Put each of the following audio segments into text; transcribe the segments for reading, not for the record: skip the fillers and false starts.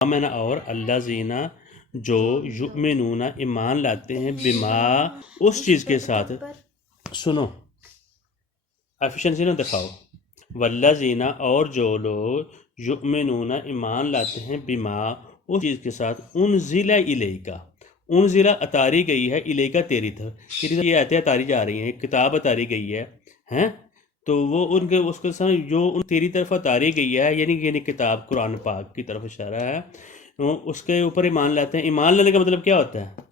آمن اور اللہ زینہ جو یؤمنون ایمان لاتے ہیں بما اس چیز کے ساتھ سنو ایفیشنسی نہ دکھاؤ والذین اور جو لوگ یؤمنون ایمان لاتے ہیں بما اس چیز کے ساتھ انزل الیکا انزل اتاری گئی ہے الیکا تیری طرف یہ آیتیں اتاری جا رہی ہیں کتاب اتاری گئی ہے ہیں تو وہ ان کے اس کے ساتھ جو ان تیری طرف اتاری گئی ہے یعنی کتاب قرآن پاک کی طرف اشارہ ہے اس کے اوپر ایمان لاتے ہیں ایمان لانے کا مطلب کیا ہوتا ہے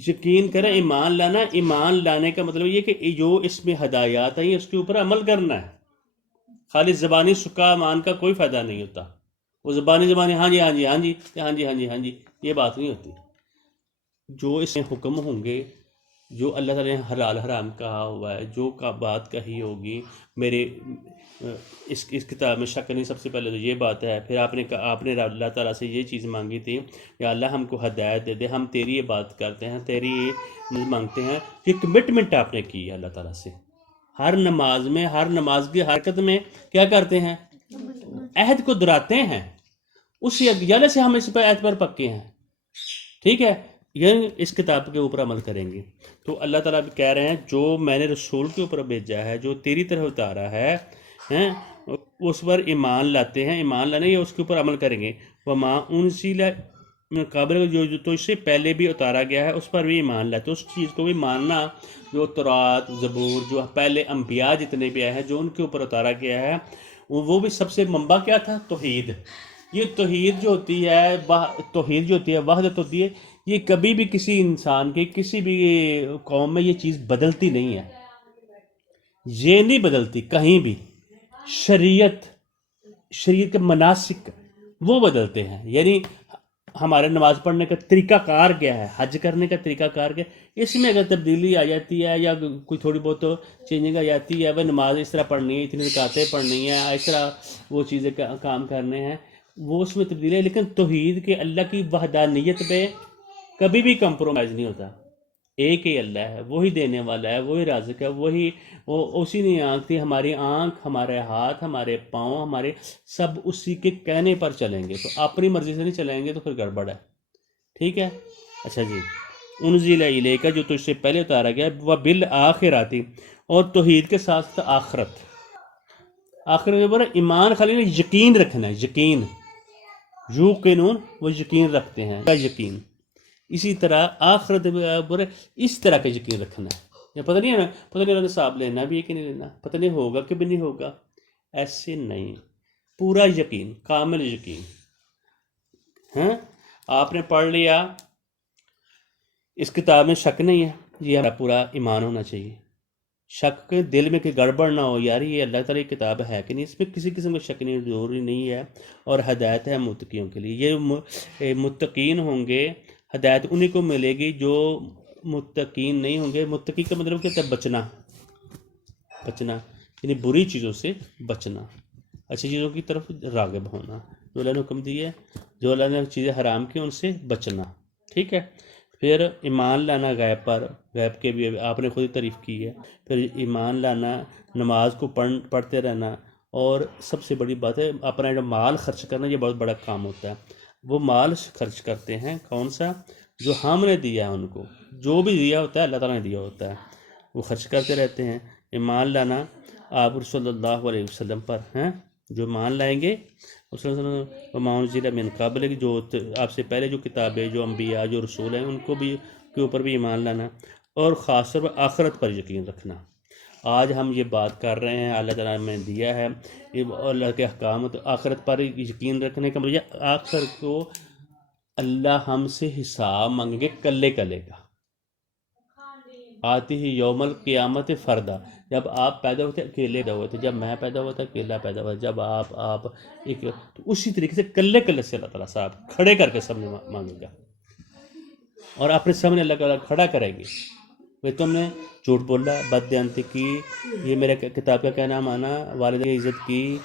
یقین کریں ایمان لانا ایمان لانے کا مطلب یہ کہ جو اس میں ہدایات ہیں اس کے اوپر عمل کرنا ہے خالی زبانی سکا ایمان کا کوئی فائدہ نہیں ہوتا وہ زبانی ہاں جی ہاں جی ہاں جی ہاں جی ہاں جی ہاں جی یہ بات نہیں ہوتی جو اس میں حکم ہوں گے جو اللہ تعالیٰ نے حلال حرام کہا ہوا ہے جو بات کہی ہوگی میرے اس کتاب میں شک نہیں سب سے پہلے تو یہ بات ہے پھر آپ نے اللہ تعالیٰ سے یہ چیز مانگی تھی یا اللہ ہم کو ہدایت دے دے ہم تیری یہ بات کرتے ہیں تیری یہ مانگتے ہیں یہ کمٹمنٹ آپ نے کی ہے اللہ تعالیٰ سے ہر نماز میں ہر نماز کی حرکت میں کیا کرتے ہیں عہد کو دہراتے ہیں اسی یعنی سے ہم اس پر عہد پر پکے ہیں ٹھیک ہے یعنی اس کتاب کے اوپر عمل کریں گے تو اللہ تعالیٰ بھی کہہ رہے ہیں جو میں نے رسول کے اوپر بھیجا ہے جو تیری طرف اتارا ہے اس پر ایمان لاتے ہیں ایمان لانے یا اس کے اوپر عمل کریں گے وما انزل من قبل جو تو اس سے پہلے بھی اتارا گیا ہے اس پر بھی ایمان لاتے اس چیز کو بھی ماننا جو تورات زبور جو پہلے انبیاء جتنے بھی آئے ہیں جو ان کے اوپر اتارا گیا ہے وہ بھی سب سے منبع کیا تھا توحید یہ توحید جو ہوتی ہے وحدت ہوتی ہے یہ کبھی بھی کسی انسان کے کسی بھی قوم میں یہ چیز بدلتی نہیں ہے یہ نہیں بدلتی کہیں بھی شریعت کے مناسک وہ بدلتے ہیں یعنی ہمارے نماز پڑھنے کا طریقہ کار کیا ہے حج کرنے کا طریقہ کار کیا ہے اس میں اگر تبدیلی آ جاتی ہے یا کوئی تھوڑی بہت چینجنگ آ جاتی ہے وہ نماز اس طرح پڑھنی ہے اتنی رکعتیں پڑھنی ہیں اس طرح وہ چیزیں کام کرنے ہیں وہ اس میں تبدیلی ہے لیکن توحید کے اللہ کی وحدانیت پہ کبھی بھی کمپرومائز نہیں ہوتا ایک ہی اللہ ہے وہی دینے والا ہے وہی رازق ہے وہی اسی نے آنکھ تھی ہماری آنکھ ہمارے ہاتھ ہمارے پاؤں ہمارے سب اسی کے کہنے پر چلیں گے تو اپنی مرضی سے نہیں چلیں گے تو پھر گڑبڑ ہے ٹھیک ہے اچھا جی انزل الیک جو تجھ سے پہلے اتارا گیا وہ بالآخرات اور توحید کے ساتھ آخرت میں بولا ایمان خالی نے یقین رکھنا ہے یقین یوقنون وہ یقین رکھتے ہیں یقین اسی طرح آخرت برے اس طرح کا یقین رکھنا ہے یا پتہ نہیں ہے نا پتہ نہیں اللہ صاحب لینا بھی ہے کہ نہیں لینا پتہ نہیں ہوگا کہ بھی نہیں ہوگا ایسے نہیں پورا یقین کامل یقین ہاں آپ نے پڑھ لیا اس کتاب میں شک نہیں ہے یہ ہمارا پورا ایمان ہونا چاہیے شک کے دل میں کہ گڑبڑ نہ ہو یار یہ اللہ تعالیٰ کی کتاب ہے کہ نہیں اس میں کسی قسم کا شک نہیں ضروری نہیں ہے اور ہدایت ہے متقیوں کے لیے یہ متقین ہوں گے ہدایت انہی کو ملے گی جو متقین نہیں ہوں گے متقی کا مطلب کیا ہے بچنا یعنی بری چیزوں سے بچنا اچھی چیزوں کی طرف راغب ہونا جو اللہ نے حکم دی ہے جو اللہ نے چیزیں حرام کی ان سے بچنا ٹھیک ہے پھر ایمان لانا غیب پر غیب کے بھی آپ نے خود ہی تعریف کی ہے پھر ایمان لانا نماز کو پڑھتے رہنا اور سب سے بڑی بات ہے اپنا جو مال خرچ کرنا یہ بہت بڑا کام ہوتا ہے وہ مال خرچ کرتے ہیں کون سا جو ہم نے دیا ہے ان کو جو بھی دیا ہوتا ہے اللہ تعالیٰ نے دیا ہوتا ہے وہ خرچ کرتے رہتے ہیں ایمان لانا آپ صلی اللہ علیہ وسلم پر ہیں جو مان لائیں گے انزل من قبل جو آپ سے پہلے جو کتابیں جو انبیاء جو رسول ہیں ان کو بھی کے اوپر بھی ایمان لانا اور خاص طور پر آخرت پر یقین رکھنا آج ہم یہ بات کر رہے ہیں اللہ تعالیٰ نے دیا ہے اللہ کے احکام تو آخرت پر یقین رکھنے کا مطلب آخر کو اللہ ہم سے حساب مانگیں گے کلے کا آتی ہی یوم القیامت فردا جب آپ پیدا ہوتے اکیلے پیدا ہوئے تھے جب میں پیدا ہوا تھا اکیلا پیدا ہوا جب آپ ایک تو اسی طریقے سے کلے سے اللہ تعالیٰ صاحب کھڑے کر کے سامنے مانگے گا اور اپنے سامنے اللہ تعالیٰ کھڑا کریں گے بھائی تم نے جھوٹ بولا بددیانتی کی یہ میرے کتاب کا کہنا مانا والد کی عزت کی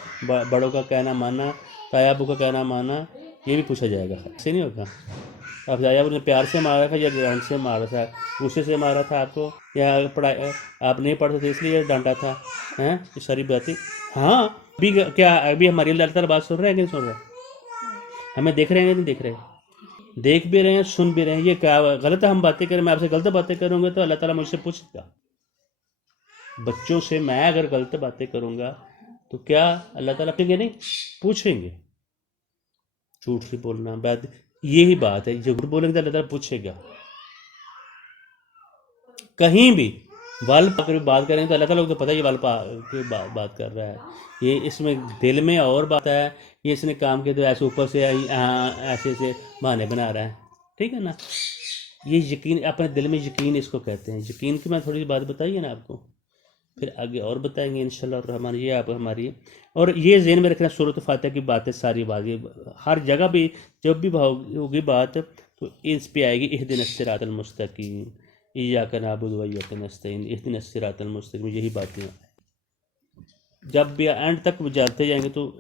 بڑوں کا کہنا مانا تایا ابو کا کہنا مانا یہ بھی پوچھا جائے گا ایسے نہیں ہوگا آپ جایا نے پیار سے مارا تھا یا ڈانٹ سے مارا تھا غصے سے مارا تھا آپ کو یا پڑھائی آپ نہیں پڑھتے تھے اس لیے ڈانٹا تھا یہ ساری باتیں ہاں ابھی کیا ابھی ہماری اللہ تعالیٰ بات سن رہے ہیں کہ نہیں سن رہے؟ ہمیں دیکھ رہے ہیں کہ نہیں دیکھ رہے؟ دیکھ بھی رہے ہیں، سن بھی رہے ہیں. یہ کیا غلط ہے؟ ہم باتیں کریں، میں آپ سے غلط باتیں کروں گا تو اللہ تعالیٰ مجھ سے پوچھے گا. بچوں سے میں اگر غلط باتیں کروں گا تو کیا اللہ تعالیٰ کہیں گے نہیں؟ پوچھیں گے. جھوٹ نہیں بولنا، بات یہی بات ہے. جھوٹ بولیں گے تو اللہ تعالیٰ پوچھے گا. کہیں بھی وال پا کر بات کریں تو اللہ تعالیٰ کو تو پتہ ہی وال پا کے بات کر رہا ہے. یہ اس میں دل میں اور بات ہے، یہ اس نے کام کیا تو ایسے اوپر سے ایسے ایسے بہانے بنا رہا ہے. ٹھیک ہے نا؟ یہ یقین، اپنے دل میں یقین اس کو کہتے ہیں. یقین کی میں تھوڑی سی بات بتائی ہے نا آپ کو، پھر آگے اور بتائیں گے انشاءاللہ الرحمن. یہ آپ ہماری، اور یہ ذہن میں رکھنا سورۃ فاتحہ کی باتیں ساری واضح ہر جگہ بھی جب بھی ہوگی بات تو اس پہ آئے گی. اہدنا الصراط المستقیم، ایاک نعبد و ایاک نستعین، اہدنا الصراط المستقیم. یہی باتیں جب بھی اینڈ تک جاتے جائیں گے تو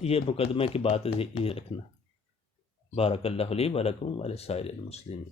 یہ مقدمے کی بات یہ رکھنا. بارک اللہ لی و لکم ولسائر المسلمین.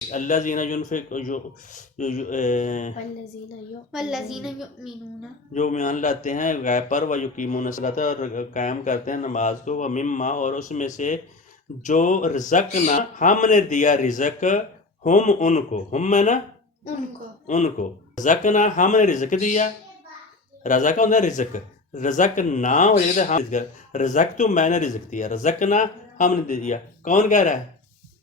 اللہ زینہ ينفق والذین یؤمنون جو ایمان لاتے ہیں غیب پر، ویقیمون الصلاۃ اور قائم کرتے ہیں نماز کو، ومما اور اس میں سے جو رزقنا ہم نے دیا رزق، ہم ان کو، ہم ہے نا ان کو، رزقنا ہم نے رزق دیا، رزق ہوتا ہے رزق، رزق نہ ہو جائے ہم رزق تو میں نے رزق دیا، رزقنا ہم نے دیا، کون کہہ رہا ہے؟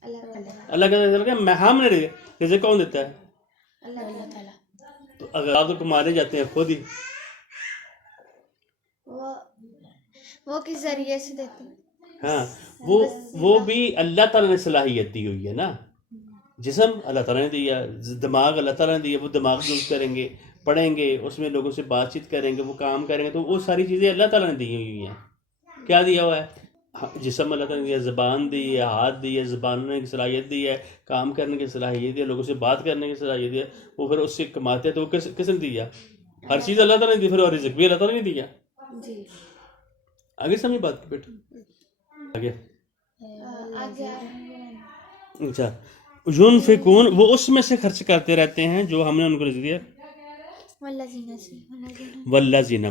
اللہ کہہ رہا ہے میں ہم نے رزق کون دیتا ہے؟ اللہ تعالیٰ. تو اگر آپ تو مارے جاتے ہیں خود ہی، وہ کس ذریعے سے دیتے ہیں؟ ہاں وہ بھی اللہ تعالیٰ نے صلاحیت دی ہوئی ہے نا، جسم اللہ تعالیٰ نے دیا، دماغ اللہ تعالیٰ نے دیا، وہ دماغ یوز کریں گے، پڑھیں گے، اس میں لوگوں سے بات چیت کریں گے، وہ کام کریں گے، تو وہ ساری چیزیں اللہ تعالیٰ نے دی ہوئی ہیں. کیا دیا ہوا ہے؟ جسم اللہ تعالیٰ نے دیا، زبان دی ہے، ہاتھ دی ہے، زبان کی صلاحیت دی ہے، کام کرنے کی صلاحیت دی ہے، لوگوں سے بات کرنے کی صلاحیت دی ہے، وہ پھر اس سے کماتے ہیں، تو وہ کس نے دیا؟ ہر چیز اللہ تعالیٰ نے دی، پھر اور رزق بھی اللہ تعالیٰ نے دیا. جی آگے سمجھ بات کی بیٹا، آگے اچھا. ينفقون وہ اس میں سے خرچ کرتے رہتے ہیں جو ہم نے ان کو رزق دیا. والذین والذین